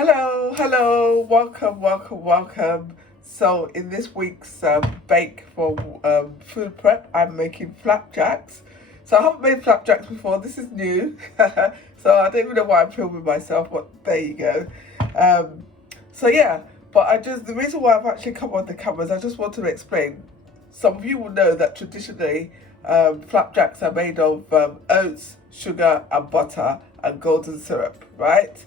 Hello, welcome. So in this week's bake for food prep, I'm making flapjacks. So I haven't made flapjacks before, this is new. So I don't even know why I'm filming myself, but there you go. So yeah, but the reason why I've actually come on the cameras, I just want to explain. Some of you will know that traditionally flapjacks are made of oats, sugar and butter and golden syrup, right?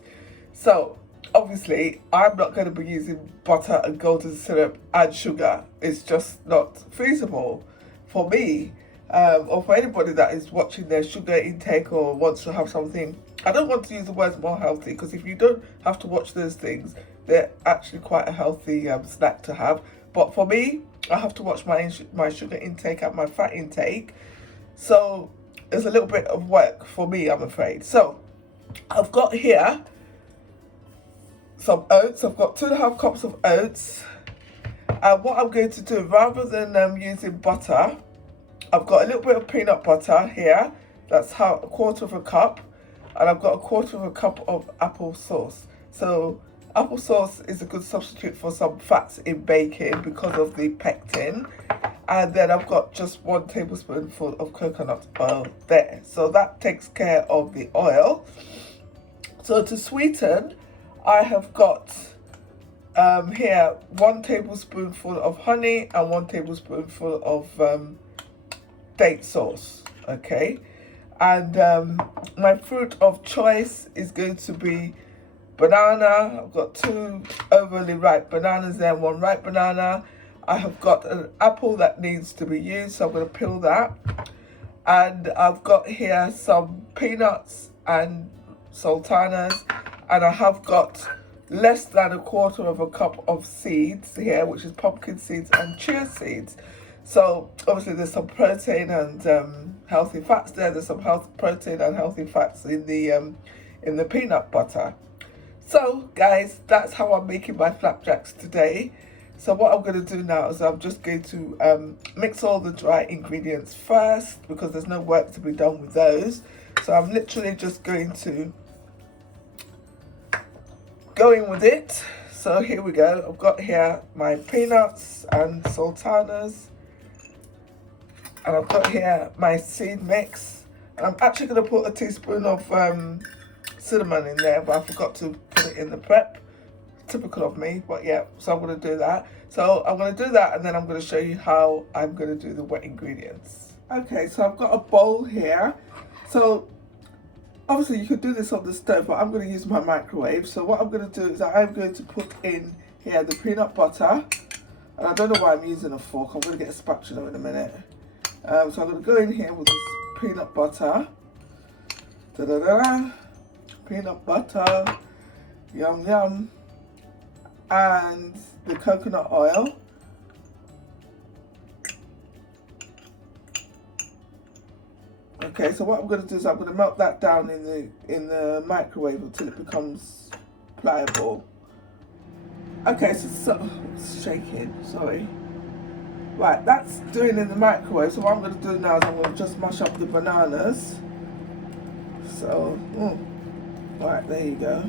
So obviously I'm not going to be using butter and golden syrup and sugar. It's just not feasible for me, or for anybody that is watching their sugar intake or wants to have something. I don't want to use the words more healthy, because if you don't have to watch those things, they're actually quite a healthy snack to have. But for me, I have to watch my sugar intake and my fat intake. So there's a little bit of work for me, I'm afraid. So I've got here some oats. I've got 2.5 cups of oats. And what I'm going to do, rather than using butter, I've got a little bit of peanut butter here. That's a quarter of a cup. And I've got a quarter of a cup of applesauce. So applesauce is a good substitute for some fats in baking because of the pectin. And then I've got just 1 tablespoonful of coconut oil there. So that takes care of the oil. So to sweeten, I have got here 1 tablespoonful of honey and 1 tablespoonful of date sauce, okay? And my fruit of choice is going to be banana. I've got 2 overly ripe bananas there, 1 ripe banana. I have got an apple that needs to be used, so I'm going to peel that. And I've got here some peanuts and sultanas. And I have got less than a quarter of a cup of seeds here, which is pumpkin seeds and chia seeds. So obviously there's some protein and healthy fats there. There's some protein and healthy fats in the peanut butter. So guys, that's how I'm making my flapjacks today. So what I'm going to do now is I'm just going to mix all the dry ingredients first, because there's no work to be done with those. So I'm literally just going to go in with it. So here we go. I've got here my peanuts and sultanas, and I've got here my seed mix, and I'm actually going to put a teaspoon of cinnamon in there, but I forgot to put it in the prep. Typical of me, but yeah, so I'm going to do that. So I'm going to do that, and then I'm going to show you how I'm going to do the wet ingredients. Okay, so I've got a bowl here. So obviously you could do this on the stove, but I'm going to use my microwave. So what I'm going to do is I'm going to put in here the peanut butter. And I don't know why I'm using a fork. I'm going to get a spatula in a minute. So I'm going to go in here with this peanut butter. Da-da-da. Peanut butter. Yum, yum. And the coconut oil. Okay, so what I'm going to do is I'm going to melt that down in the microwave until it becomes pliable. Okay, so it's shaking, sorry. Right, that's doing in the microwave. So what I'm going to do now is I'm going to just mash up the bananas. So, right, there you go.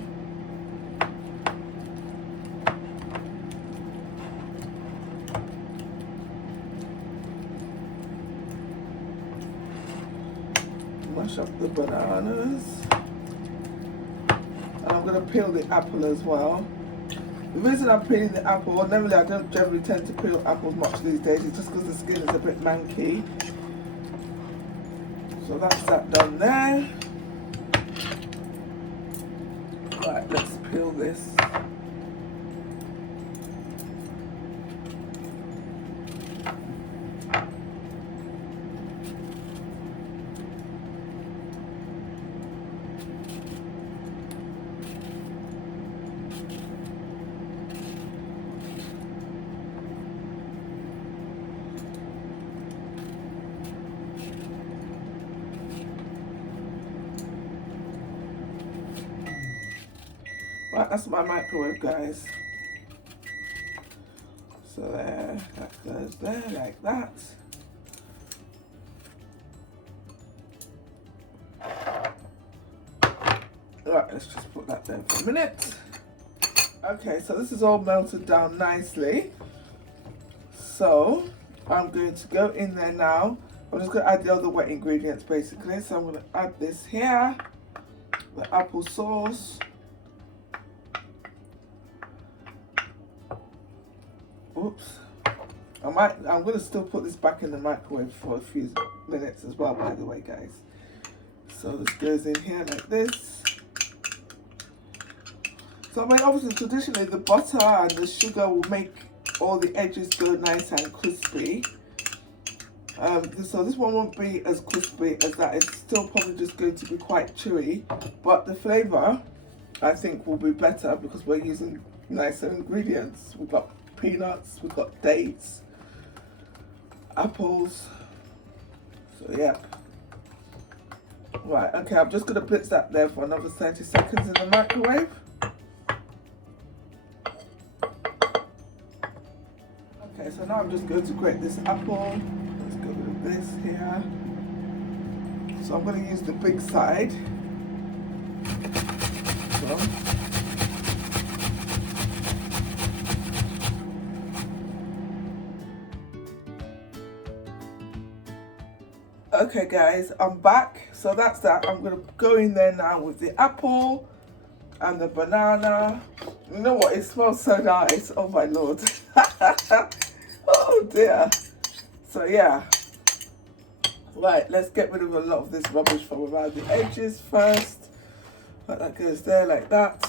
Mash up the bananas, and I'm going to peel the apple as well. The reason I'm peeling the apple, normally I don't generally tend to peel apples much these days, it's just because the skin is a bit manky. So that's that done there. Right, let's peel this. Right, that's my microwave, guys. So there, that goes there like that. Right, let's just put that there for a minute. Okay, so this is all melted down nicely. So I'm going to go in there now. I'm just going to add the other wet ingredients basically. So I'm going to add this here, the applesauce. Oops. I'm going to still put this back in the microwave for a few minutes as well, by the way, guys. So this goes in here like this. So I mean, obviously, traditionally, the butter and the sugar will make all the edges go nice and crispy. So this one won't be as crispy as that. It's still probably just going to be quite chewy, but the flavor, I think, will be better because we're using nicer ingredients. We've got peanuts, we've got dates, apples. So yeah. Right, okay, I'm just going to blitz that there for another 30 seconds in the microwave. Okay, so now I'm just going to grate this apple. Let's go with this here. So I'm going to use the big side. So. Okay guys, I'm back. So that's that. I'm going to go in there now with the apple and the banana. You know what? It smells so nice. Oh my lord. Oh dear. So yeah. Right, let's get rid of a lot of this rubbish from around the edges first. Like that goes there like that.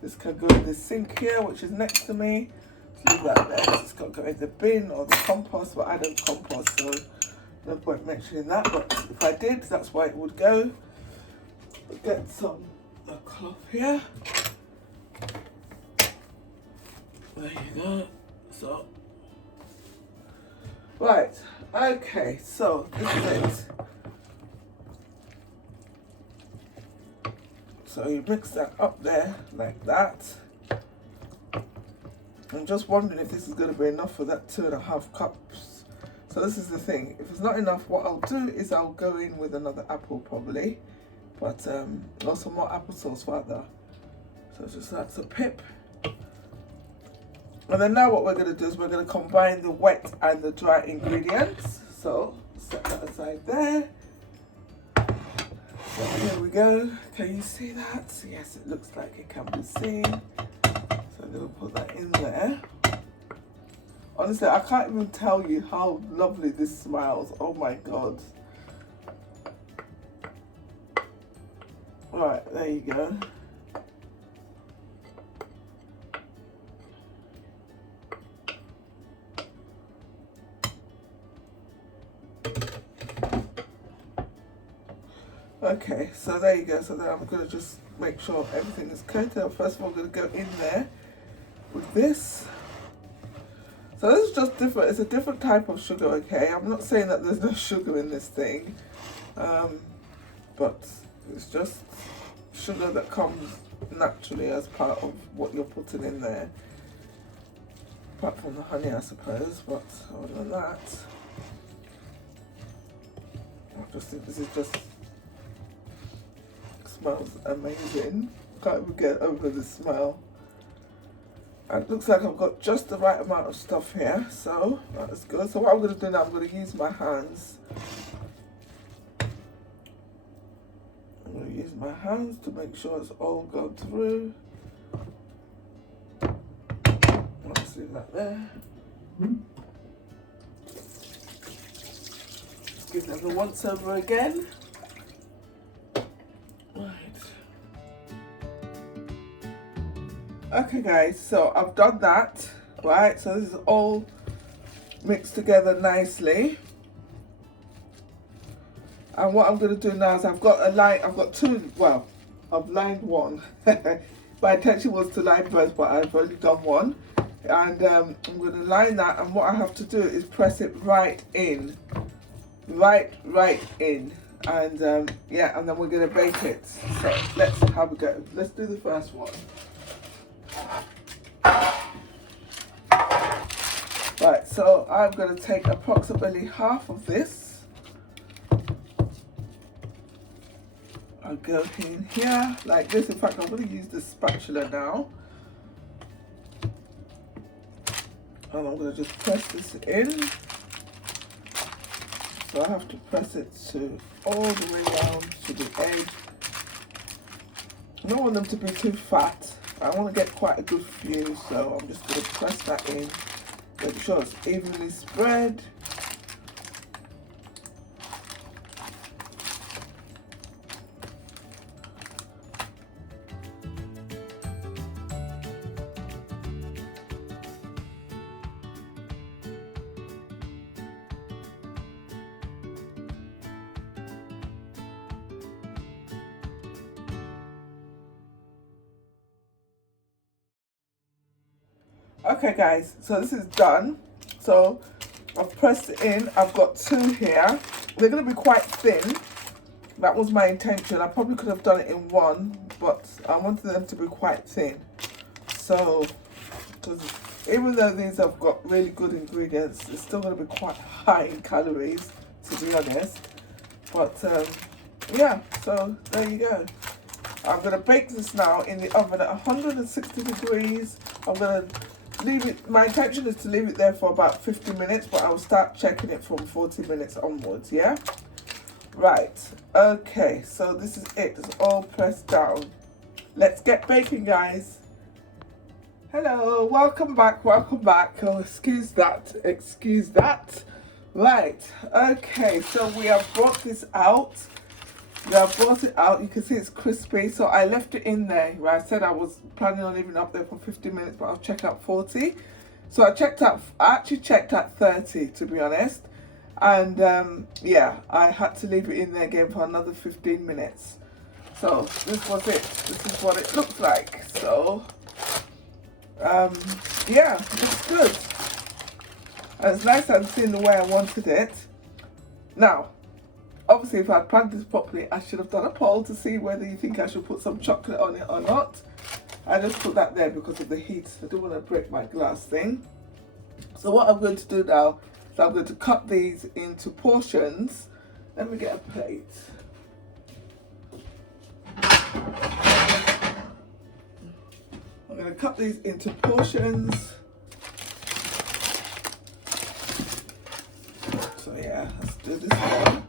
This can go in the sink here, which is next to me. Leave that there. It's got to go in the bin or the compost, but I don't compost, so no point mentioning that. But if I did, that's why it would go. We'll get some cloth here. There you go. So, right, okay, so this is it. So you mix that up there like that. I'm just wondering if this is going to be enough for that 2.5 cups. So this is the thing. If it's not enough, what I'll do is I'll go in with another apple probably. But also more applesauce further. So just that's a pip. And then now what we're going to do is we're going to combine the wet and the dry ingredients. So set that aside there. So here we go. Can you see that? Yes, it looks like it can be seen. So I'm going to put that in there. Honestly, I can't even tell you how lovely this smells. Oh my god. Alright, there you go. Okay, so there you go. So then I'm going to just make sure everything is coated. First of all, I'm going to go in there with this. So this is just different. It's a different type of sugar, okay? I'm not saying that there's no sugar in this thing. But it's just sugar that comes naturally as part of what you're putting in there. Apart from the honey, I suppose. But other than that, I just think this is just... smells amazing. Can't even get over the smell. And it looks like I've got just the right amount of stuff here, so that's good. So what I'm going to do now, I'm going to use my hands. I'm going to use my hands to make sure it's all gone through. Let's leave that there. Let's give them a once over again. Okay guys, so I've done that, right? So this is all mixed together nicely. And what I'm going to do now is I've got a line, I've got two, well, I've lined one. My intention was to line both, but I've already done one. And I'm going to line that, and what I have to do is press it right in. Right in. And yeah, and then we're going to bake it. So let's have a go. Let's do the first one. Right, so I'm going to take approximately half of this I'll go in here like this. In fact, I'm going to use the spatula now. And I'm going to just press this in. So I have to press it to all the way down to the edge. I don't want them to be too fat. I want to get quite a good fuse, so I'm just going to press that in. Make sure it's evenly spread. Okay guys, so this is done. So I've pressed it in. I've got 2 here. They're going to be quite thin. That was my intention. I probably could have done it in 1, but I wanted them to be quite thin. So, because even though these have got really good ingredients, it's still going to be quite high in calories, to be honest. But yeah, so there you go. I'm going to bake this now in the oven at 160 degrees. I'm going to leave it. My intention is to leave it there for about 50 minutes, but I will start checking it from 40 minutes onwards. Yeah, right. Okay, so this is it. It's all pressed down. Let's get baking, guys. Hello, welcome back, welcome back. Oh, excuse that. Right, okay, so we have brought this out. You can see it's crispy, so I left it in there. Right, I said I was planning on leaving it up there for 50 minutes, but I'll check out 40. So I actually checked at 30, to be honest. And yeah, I had to leave it in there again for another 15 minutes. So this was it. This is what it looks like. So yeah, it's good. And it's nice and thin the way I wanted it. Now, obviously, if I'd planned this properly, I should have done a poll to see whether you think I should put some chocolate on it or not. I just put that there because of the heat. I don't want to break my glass thing. So what I'm going to do now is I'm going to cut these into portions. Let me get a plate. I'm going to cut these into portions. So yeah, let's do this one.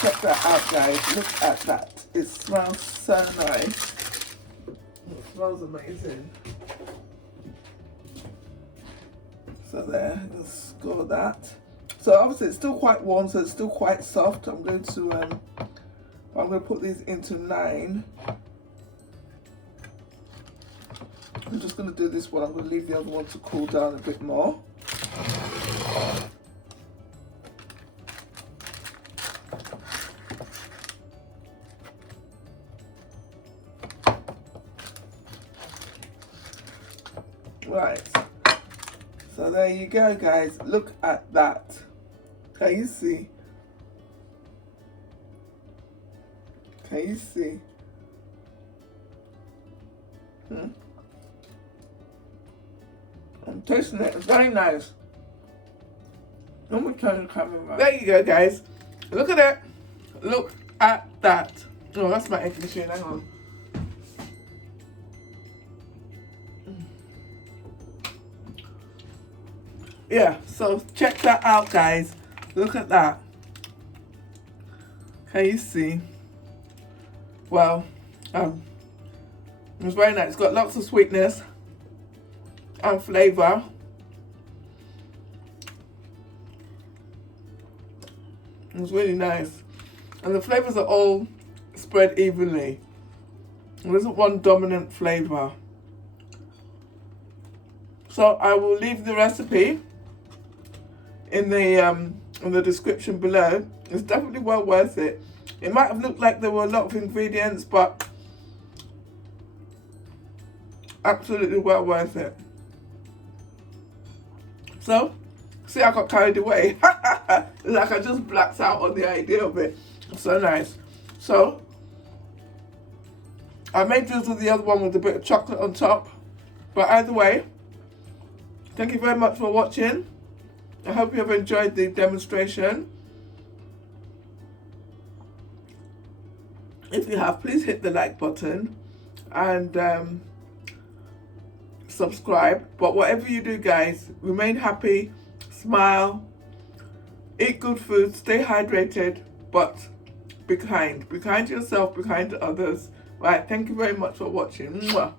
Check that out, guys. Look at that. It smells so nice. It smells amazing. So there, let's score that. So obviously it's still quite warm, so it's still quite soft. I'm going to put these into 9. I'm just going to do this one. I'm going to leave the other one to cool down a bit more. Right, so there you go, guys. Look at that. Can you see? Can you see? I'm tasting it. It's very nice. Let me turn the camera around. There you go, guys. Look at it. Look at that. Oh, that's my egg machine. Hang on. Yeah, so check that out, guys. Look at that. Can you see? Well, it's very nice. It's got lots of sweetness and flavor. It's really nice. And the flavors are all spread evenly. There isn't one dominant flavor. So I will leave the recipe in the description below. It's definitely well worth it. It might have looked like there were a lot of ingredients, but absolutely well worth it. So, see, I got carried away. Like I just blacked out on the idea of it. So nice. So, I made use of the other one with a bit of chocolate on top. But either way, thank you very much for watching. I hope you have enjoyed the demonstration. If you have, please hit the like button and subscribe. But whatever you do, guys, remain happy, smile, eat good food, stay hydrated, but be kind. Be kind to yourself, be kind to others. Right, thank you very much for watching. Mwah.